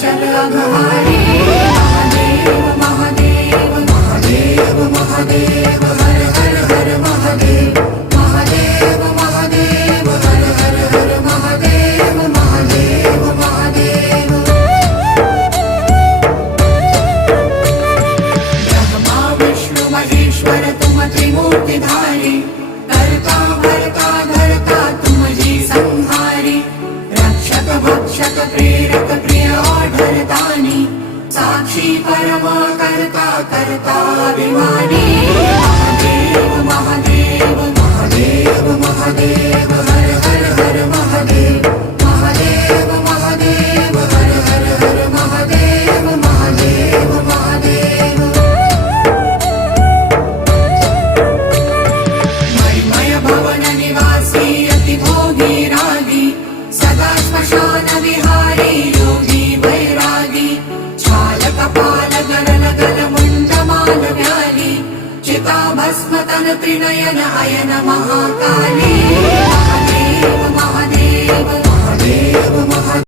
चल अघहारी महादेव महादेव महादेव महादेव हर हर हर महादेव महादेव महादेव हर हर हर महादेव महादेव महादेव ब्रह्मा विष्णु महेश्वर तुम त्रिमूर्तिधारी करता भरता धरता तुम जी संहारी रक्षक भक्षक प्रेरक प्रिय आढरतानी साक्षी परमा करता करता अभिमानी महादेव महादेव महादेव महादेव हर हर हर महादेव महादेव महादेव हर हर हर महादेव महादेव महादेव मणिमय भवन निवासी अति भोगी रागी सदा श्मशान विहारी योगी वैरागी छाल कपाल गरल गल मुंड माल व्याली चिता भस्म तन त्रिनयन अयन महाकाली महादेव महादेव महादेव महादेव